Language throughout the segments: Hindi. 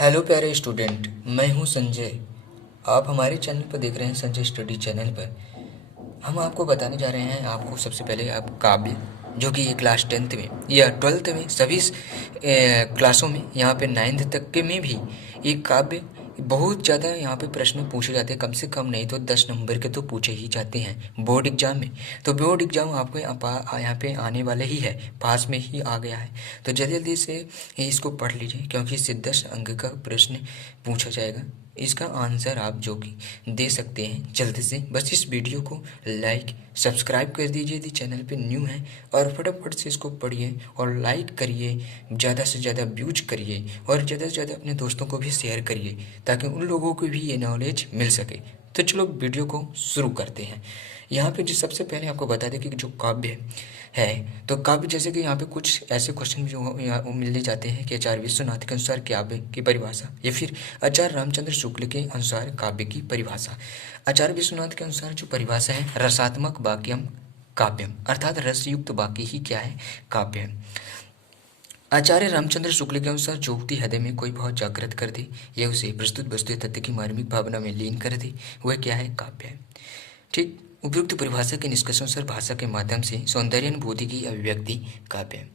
हेलो प्यारे स्टूडेंट, मैं हूं संजय। आप हमारे चैनल पर देख रहे हैं संजय स्टडी चैनल पर। हम आपको बताने जा रहे हैं, आपको सबसे पहले आप काव्य जो कि ये क्लास 10th में या 12th में सभी क्लासों में, यहाँ पे 9th तक के में भी ये काव्य बहुत ज़्यादा यहाँ पे प्रश्न पूछे जाते हैं। कम से कम नहीं तो 10 नंबर के तो पूछे ही जाते हैं बोर्ड एग्जाम में। तो बोर्ड एग्जाम आपको यहाँ पे आने वाले ही है, पास में ही आ गया है। तो जल्दी जल्दी से इसको पढ़ लीजिए, क्योंकि इससे 10 अंक का प्रश्न पूछा जाएगा। इसका आंसर आप जो कि दे सकते हैं जल्दी से। बस इस वीडियो को लाइक सब्सक्राइब कर दीजिए यदि चैनल पे न्यू है, और फटाफट से इसको पढ़िए और लाइक करिए, ज़्यादा से ज़्यादा व्यूज करिए और ज़्यादा से ज़्यादा अपने दोस्तों को भी शेयर करिए, ताकि उन लोगों को भी ये नॉलेज मिल सके। तो चलो वीडियो को शुरू करते हैं। यहाँ पे जो सबसे पहले आपको बता दें कि जो काव्य है, तो काव्य जैसे कि यहाँ पे कुछ ऐसे क्वेश्चन जो यहाँ मिलने जाते हैं कि आचार्य विश्वनाथ के अनुसार काव्य की परिभाषा, या फिर आचार्य रामचंद्र शुक्ल के अनुसार काव्य की परिभाषा। आचार्य विश्वनाथ के अनुसार जो परिभाषा है, रसात्मक वाक्यम काव्यम, अर्थात रसयुक्त वाक्य ही क्या है, काव्य है। आचार्य रामचंद्र शुक्ल के अनुसार जो उक्ति हृदय में कोई भाव जागृत कर दे या उसे प्रस्तुत वस्तु तथ्य की मार्मिक भावना में लीन कर दे, वह क्या है, काव्य है। ठीक, उपयुक्त परिभाषा के निष्कर्षानुसार भाषा के माध्यम से सौंदर्यानुभूति की अभिव्यक्ति काव्य है।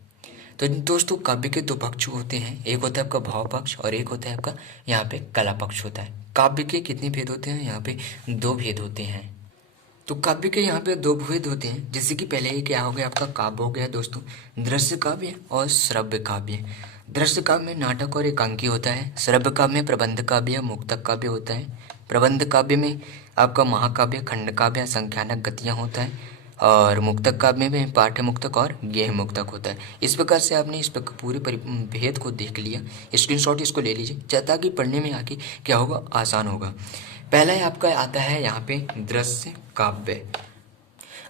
तो दोस्तों, काव्य के दो पक्ष होते हैं, एक होता है आपका भाव पक्ष और एक होता है आपका यहाँ पे कला पक्ष होता है। काव्य के कितने भेद होते हैं, यहाँ पे 2 भेद होते हैं। तो काव्य के यहाँ पे 2 भेद होते हैं, जैसे कि पहले क्या हो गया, आपका काव्य हो गया दोस्तों दृश्य काव्य और श्रव्य काव्य। दृश्य काव्य में नाटक और एकांकी होता है, श्रव्य काव्य में प्रबंध काव्य या मुक्तक काव्य होता है। प्रबंध काव्य में आपका महाकाव्य, खंड काव्य, संख्यानक गतियाँ होता है, और मुक्तक काव्य में पाठ्य मुक्तक और गेह मुक्तक होता है। इस प्रकार से आपने इस पूरे भेद को देख लिया, स्क्रीनशॉट इसको ले लीजिए, ताकि पढ़ने में आगे क्या होगा, आसान होगा। पहला ही आपका आता है यहाँ पे दृश्य काव्य।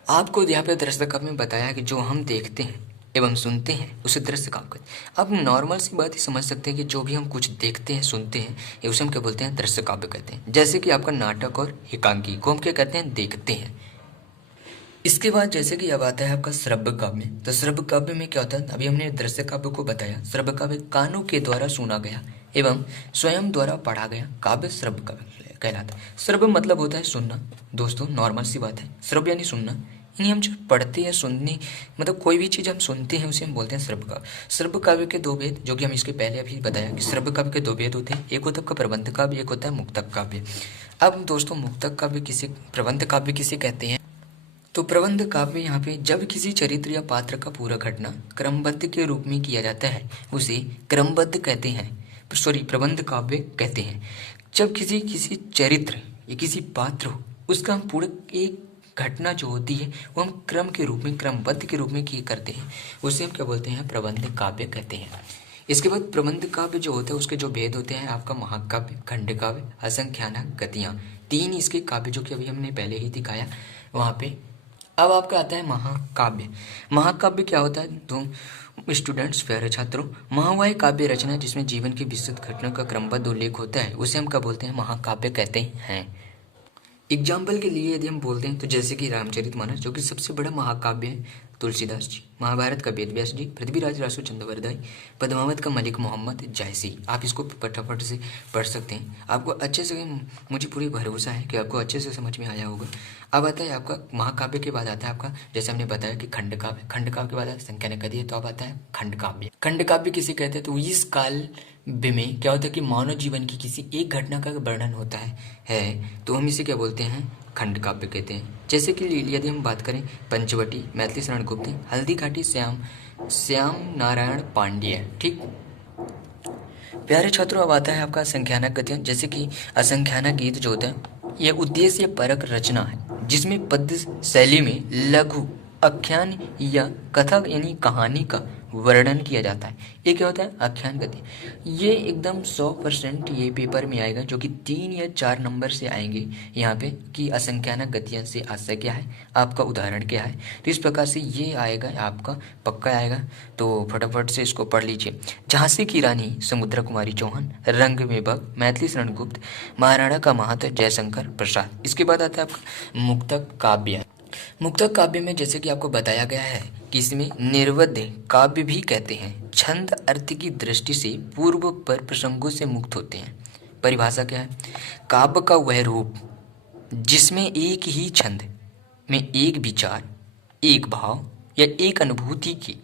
आपको यहाँ पे दृश्य काव्य में बताया कि जो हम देखते हैं एवं सुनते हैं उसे दृश्य काव्य कहते हैं। आप नॉर्मल सी बात ही समझ सकते हैं कि जो भी हम कुछ देखते हैं सुनते हैं, ये उसे हम क्या बोलते हैं, दृश्य काव्य कहते हैं। जैसे कि आपका नाटक और एकांकी को हम क्या कहते हैं, देखते हैं। इसके बाद जैसे कि अब आता है आपका श्रव्य काव्य। तो श्रव्य काव्य में क्या होता है, अभी हमने दृश्य काव्य को बताया। श्रव्य काव्य कानों के द्वारा सुना गया एवं स्वयं द्वारा पढ़ा गया काव्य श्रव्य काव्य कहलाता है। श्रव्य मतलब होता है सुनना दोस्तों, नॉर्मल सी बात है, श्रव्य यानी सुनना। यानी हम जो पढ़ते हैं, सुनने मतलब कोई भी चीज़ हम सुनते हैं उसे हम बोलते हैं श्रव्य काव्य। श्रव्य काव्य के 2 भेद, जो कि हम इसके पहले अभी बताया कि श्रव्य काव्य के 2 भेद होते हैं, एक होता है आपका प्रबंध काव्य, एक होता है मुक्तक काव्य। अब दोस्तों मुक्तक काव्य किसे, प्रबंध काव्य किसे कहते हैं, तो प्रबंध काव्य यहाँ पे जब किसी चरित्र या पात्र का पूरा घटना क्रमबद्ध के रूप में किया जाता है उसे क्रमबद्ध कहते हैं, प्रबंध काव्य कहते हैं। जब किसी चरित्र या किसी पात्र हो, उसका हम पूरा एक घटना जो होती है वो हम क्रम के रूप में, क्रमबद्ध के रूप में किए करते हैं, उसे हम क्या बोलते हैं, प्रबंध काव्य कहते हैं। इसके बाद प्रबंध काव्य जो होता है उसके जो भेद होते हैं, आपका महाकाव्य, खंड काव्य, असंख्यानक गतियाँ, 3 इसके काव्य जो कि अभी हमने पहले ही दिखाया वहाँ पे। अब आपका आता है महाकाव्य। महाकाव्य क्या होता है, तो स्टूडेंट्स, प्यारे छात्रों, महावाही काव्य रचना जिसमें जीवन की विस्तृत घटना का क्रमबद्ध उल्लेख होता है उसे हम क्या बोलते हैं, महाकाव्य कहते हैं। एग्जाम्पल के लिए यदि हम बोलते हैं तो जैसे कि रामचरितमानस जो कि सबसे बड़ा महाकाव्य है, तुलसीदास जी, महाभारत का वेद व्यास जी, पृथ्वीराज रासु चंद्रवरदाई, पद्मावत का मलिक मोहम्मद जायसी। आप इसको फटाफट से पढ़ सकते हैं, आपको अच्छे से, मुझे पूरी भरोसा है कि आपको अच्छे से समझ में आया होगा। अब आता है आपका महाकाव्य के बाद आता है आपका, जैसे हमने बताया कि खंड काव्य, खंड काव्य के बाद आता है संख्यानक गद्य, तो अब आता है खंड काव्य। खंड काव्य किसे कहते हैं, तो इस काल में क्या होता है कि मानव जीवन की किसी एक घटना का वर्णन होता है तो हम इसे क्या बोलते हैं, खंड काव्य कहते हैं। जैसे कि यदि हम बात करें पंचवटी, मैथिली शरण गुप्त, हल्दी घाटी श्याम नारायण पांड्य। ठीक प्यारे छात्रों, अब आता है आपका संख्यानक गद्य। जैसे कि असंख्यानक गीत जो होता है यह उद्देश्य परक रचना है जिसमें पद्य शैली में लघु आख्यान या कथा यानी कहानी का वर्णन किया जाता है। ये क्या होता है, आख्यान गद्य। ये एकदम 100% ये पेपर में आएगा, जो कि 3 या 4 नंबर से आएंगे यहाँ पे कि असंख्यानक गद्य से आशय क्या है, आपका उदाहरण क्या है। तो इस प्रकार से ये आएगा, आपका पक्का आएगा, तो फटाफट से इसको पढ़ लीजिए। झांसी की रानी समुद्रा कुमारी चौहान, रंग में भग, मैथिली शरण गुप्त, महाराणा का महंत जयशंकर प्रसाद। इसके बाद आता है आपका मुक्तक काव्य। मुक्तक काव्य में जैसे कि आपको बताया गया है कि इसमें निर्वध्य काव्य भी कहते हैं। छंद अर्थ की दृष्टि से पूर्व पर प्रसंगों से मुक्त होते हैं। परिभाषा क्या है? काव्य का वह रूप जिसमें एक ही छंद में एक विचार, एक भाव या एक अनुभूति के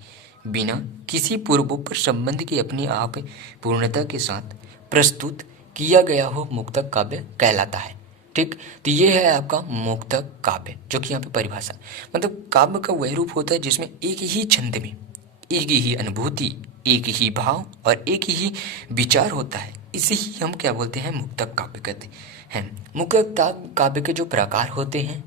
बिना किसी पूर्वोपर संबंध के अपने आप पूर्णता के साथ प्रस्तुत किया गया हो मुक्तक काव्य कहलाता है। ठीक, तो ये है आपका मुक्तक काव्य, जो कि यहाँ पे परिभाषा, मतलब काव्य का वह रूप होता है जिसमें एक ही छंद में एक ही अनुभूति, एक ही भाव और एक ही विचार होता है। इसे ही हम क्या बोलते हैं? मुक्तक काव्य कहते हैं। मुक्तक काव्य के जो प्रकार होते हैं,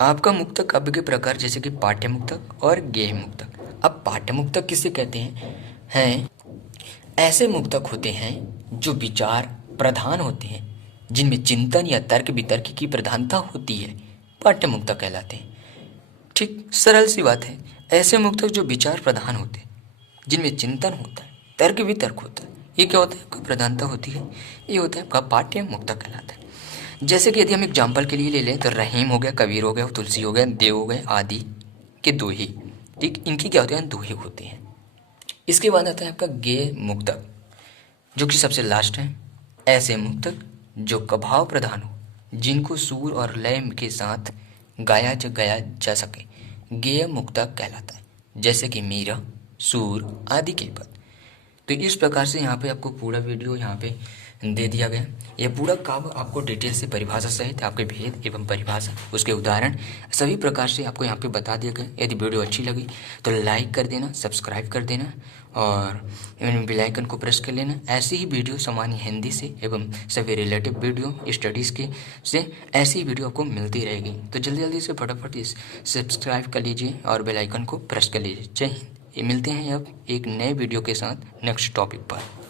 आपका मुक्तक काव्य के प्रकार जैसे कि पाठ्य मुक्तक और गेय मुक्तक। अब पाठ्य मुक्तक किसे कहते हैं? ऐसे मुक्तक होते हैं जो विचार प्रधान होते हैं, जिनमें चिंतन या तर्क वितर्क की प्रधानता होती है, पाठ्य मुक्तक कहलाते हैं। ठीक, सरल सी बात है। ऐसे मुक्तक जो विचार प्रधान होते हैं, जिनमें चिंतन होता है, तर्क वितर्क होता है, ये क्या होता है? आपका प्रधानता होती है, ये होता है आपका पाठ्य मुक्तक कहलाता है। जैसे कि यदि हम एग्जाम्पल के लिए ले लें तो रहीम हो गया, कबीर हो गया, तुलसी हो गया, देव हो गए आदि के दोहे। ठीक, इनकी क्या होते हैं? दोहे होते हैं। इसके बाद आता है आपका गेय मुक्तक, जो कि सबसे लास्ट है। ऐसे मुक्तक जो कभाव प्रधान हो, जिनको सुर और लय के साथ गाया जा सके, गेय मुक्तक कहलाता है। जैसे कि मीरा, सूर आदि के पद। तो इस प्रकार से यहाँ पे आपको पूरा वीडियो यहाँ पे दे दिया गया। यह पूरा काव्य आपको डिटेल से परिभाषा सहित आपके भेद एवं परिभाषा, उसके उदाहरण सभी प्रकार से आपको यहाँ पे बता दिया गया। यदि वीडियो अच्छी लगी तो लाइक कर देना, सब्सक्राइब कर देना और बेल आइकन को प्रेस कर लेना। ऐसी ही वीडियो सामान्य हिंदी से एवं सभी रिलेटिव वीडियो स्टडीज़ के से ऐसी वीडियो आपको मिलती रहेगी। तो जल्दी जल्दी से फटाफट इस सब्सक्राइब कर लीजिए और बेल आइकन को प्रेस कर लीजिए। जय हिंद। मिलते हैं अब एक नए वीडियो के साथ नेक्स्ट टॉपिक पर।